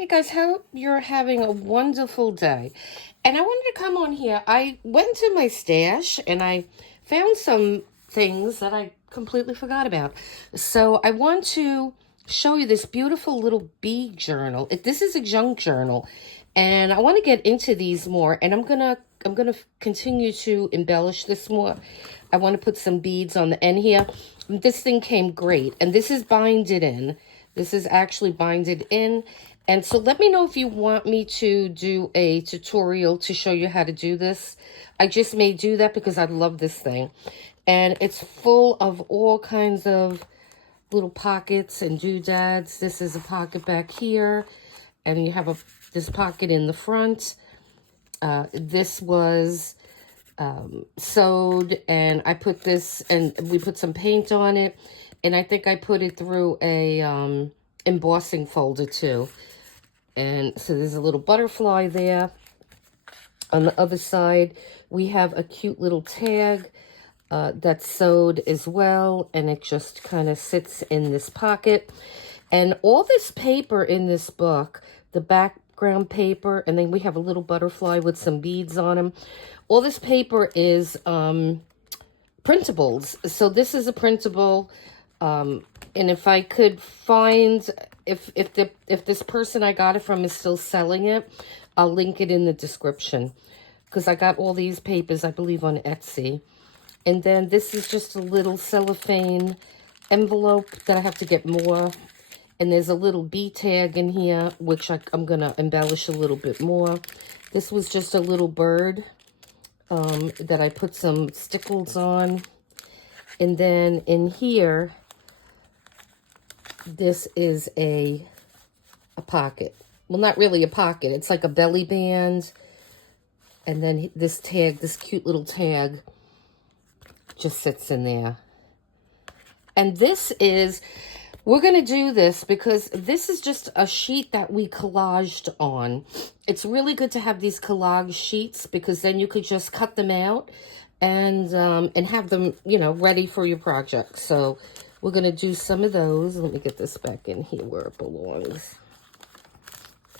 Hey guys, hope you're having a wonderful day. And I wanted to come on here. I went to my stash and I found some things that I completely forgot about. So I want to show you this beautiful little bee journal. This is a junk journal, and I want to get into these more. And I'm gonna continue to embellish this more. I want to put some beads on the end here. This thing came great, and this is binded in. This is actually binded in. And so let me know if you want me to do a tutorial to show you how to do this. I just may do that because I love this thing. And it's full of all kinds of little pockets and doodads. This is a pocket back here. And you have this pocket in the front. This was sewed, and I put this, and we put some paint on it. And I think I put it through a embossing folder too. And so there's a little butterfly there. On the other side, we have a cute little tag that's sewed as well. And it just kind of sits in this pocket. And all this paper in this book, the background paper, and then we have a little butterfly with some beads on them. All this paper is printables. So this is a printable. And if I could find, if this person I got it from is still selling it, I'll link it in the description, because I got all these papers, I believe, on Etsy. And then this is just a little cellophane envelope that I have to get more. And there's a little bee tag in here, which I'm going to embellish a little bit more. This was just a little bird that I put some stickles on. And then in here, this is a pocket. Well, not really a pocket. It's like a belly band. And then this tag, this cute little tag, just sits in there. And this is, we're going to do this because this is just a sheet that we collaged on. It's really good to have these collage sheets, because then you could just cut them out and have them, you know, ready for your project. So we're going to do some of those. Let me get this back in here where it belongs.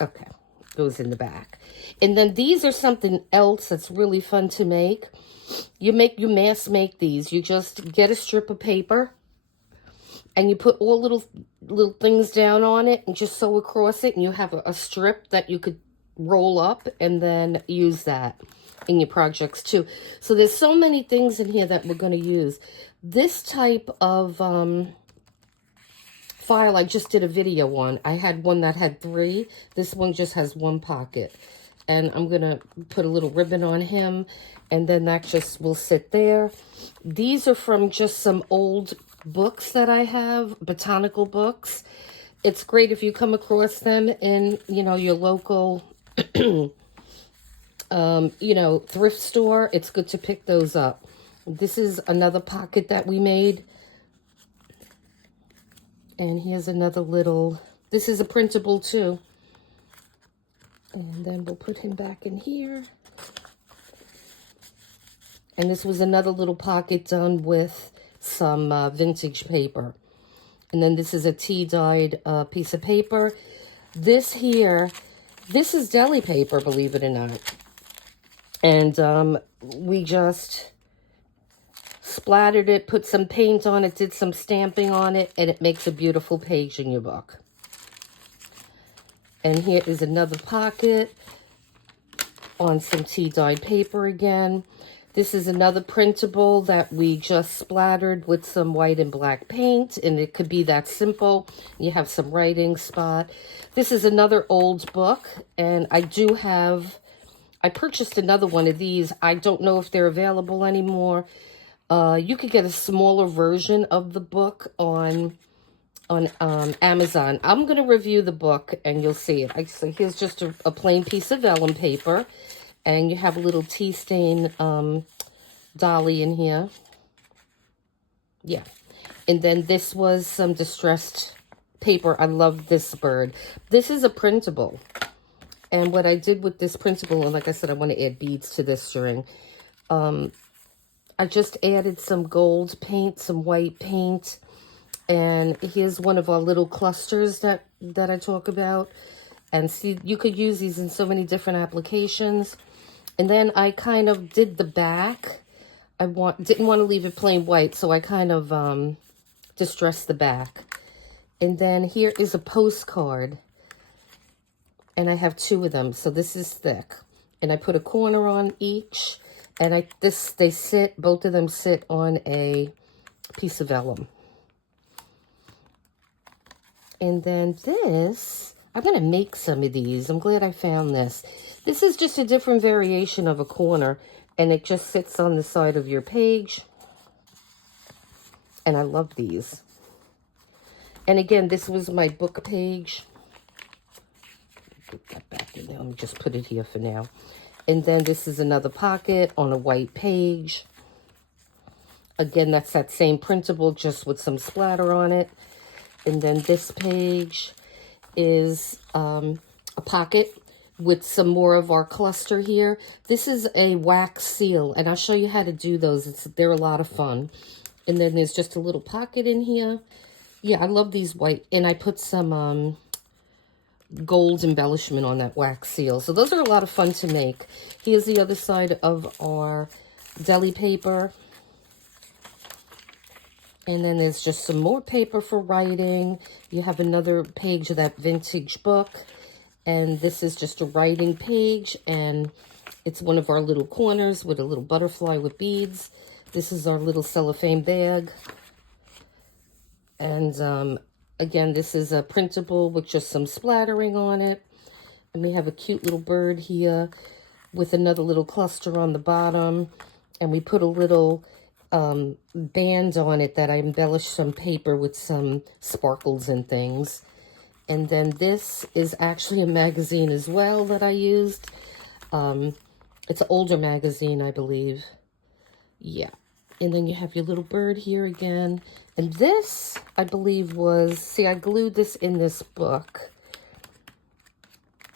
Okay, goes in the back. And then these are something else that's really fun to make. You mass make these. You just get a strip of paper and you put all little things down on it and just sew across it, and you have a strip that you could roll up and then use that in your projects too. So there's so many things in here that we're going to use. This type of file I just did a video on. I had one that had 3. This one just has 1 pocket. And I'm going to put a little ribbon on him, and then that just will sit there. These are from just some old books that I have, botanical books. It's great if you come across them in, you know, your local you know, thrift store. It's good to pick those up. This is another pocket that we made. And here's another little, this is a printable too. And then we'll put him back in here. And this was another little pocket done with some vintage paper. And then this is a tea-dyed piece of paper. This here, this is deli paper, believe it or not. And we just splattered it, put some paint on it, did some stamping on it, and it makes a beautiful page in your book. And here is another pocket on some tea-dyed paper again. This is another printable that we just splattered with some white and black paint, and it could be that simple. You have some writing spot. This is another old book, and I purchased another one of these. I don't know if they're available anymore. You could get a smaller version of the book on Amazon. I'm going to review the book and you'll see it. So here's just a plain piece of vellum paper, and you have a little tea stain dolly in here. Yeah. And then this was some distressed paper. I love this bird. This is a printable. And what I did with this printable, and like I said, I want to add beads to this string. I just added some gold paint, some white paint, and here's one of our little clusters that I talk about. And see, you could use these in so many different applications. And then I kind of did the back. I didn't want to leave it plain white, so I kind of distressed the back. And then here is a postcard. And I have 2 of them, so this is thick. And I put a corner on each. And both of them sit on a piece of vellum. And then this, I'm going to make some of these. I'm glad I found this. This is just a different variation of a corner, and it just sits on the side of your page. And I love these. And again, this was my book page. Put that back in there. Let me just put it here for now. And then this is another pocket on a white page. Again, that's that same printable, just with some splatter on it. And then this page is a pocket with some more of our cluster here. This is a wax seal, and I'll show you how to do those. They're a lot of fun. And then there's just a little pocket in here. Yeah, I love these white. And I put some gold embellishment on that wax seal. So those are a lot of fun to make. Here's the other side of our deli paper. And then there's just some more paper for writing. You have another page of that vintage book. And this is just a writing page. And it's one of our little corners with a little butterfly with beads. This is our little cellophane bag. And again, this is a printable with just some splattering on it. And we have a cute little bird here with another little cluster on the bottom. And we put a little band on it that I embellished some paper with some sparkles and things. And then this is actually a magazine as well that I used. It's an older magazine, I believe. Yeah. And then you have your little bird here again. And this, I believe, was... See, I glued this in this book.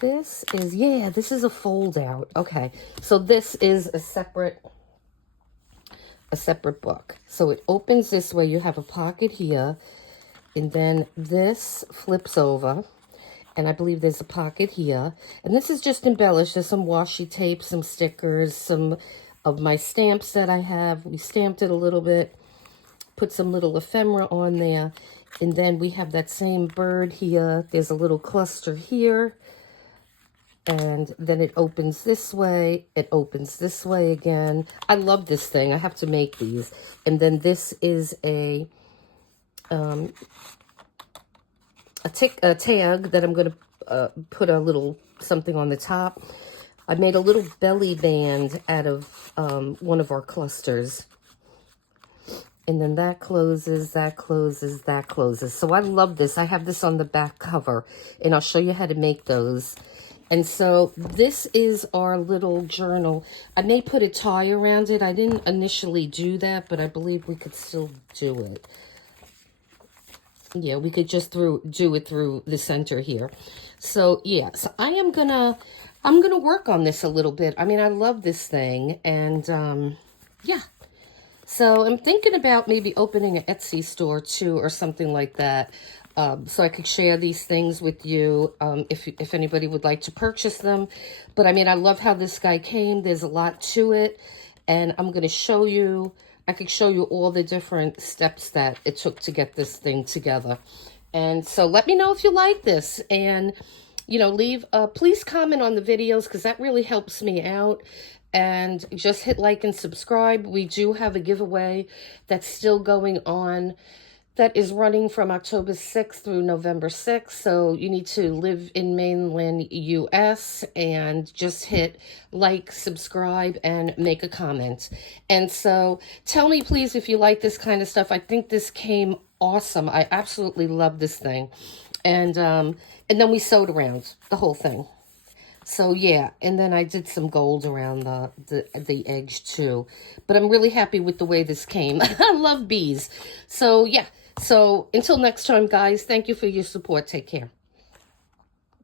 This is... Yeah, this is a fold-out. Okay. So this is a separate book. So it opens this way. You have a pocket here. And then this flips over. And I believe there's a pocket here. And this is just embellished. There's some washi tape, some stickers, some of my stamps that I have. We stamped it a little bit. Put some little ephemera on there. And then we have that same bird here. There's a little cluster here. And then it opens this way. It opens this way again. I love this thing. I have to make these. And then this is a tag that I'm going to put a little something on the top. I made a little belly band out of one of our clusters. And then that closes, that closes, that closes. So I love this. I have this on the back cover. And I'll show you how to make those. And so this is our little journal. I may put a tie around it. I didn't initially do that, but I believe we could still do it. Yeah, we could just do it through the center here. So yeah, so I'm gonna work on this a little bit. I mean, I love this thing, and yeah. So I'm thinking about maybe opening an Etsy store too, or something like that. So I could share these things with you if anybody would like to purchase them. But I mean, I love how this guy came. There's a lot to it, and I'm going to show you. I could show you all the different steps that it took to get this thing together. And so let me know if you like this, and you know, please comment on the videos, because that really helps me out. And just hit like and subscribe. We do have a giveaway that's still going on, that is running from October 6th through November 6th. So you need to live in mainland US and just hit like, subscribe, and make a comment. And so tell me, please, if you like this kind of stuff. I think this came awesome. I absolutely love this thing. And then we sewed around the whole thing. So yeah, and then I did some gold around the edge too. But I'm really happy with the way this came. I love bees. So yeah. So until next time, guys, thank you for your support. Take care.